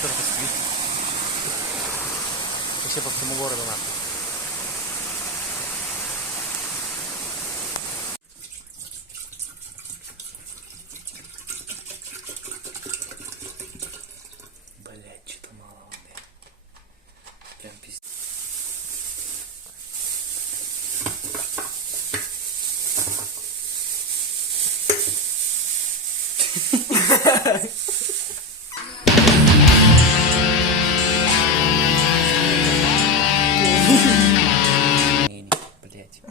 Трохи світ. Ще по всьому городу нахуй. Блять, что-то мало воды. Прям пиздец. Блять.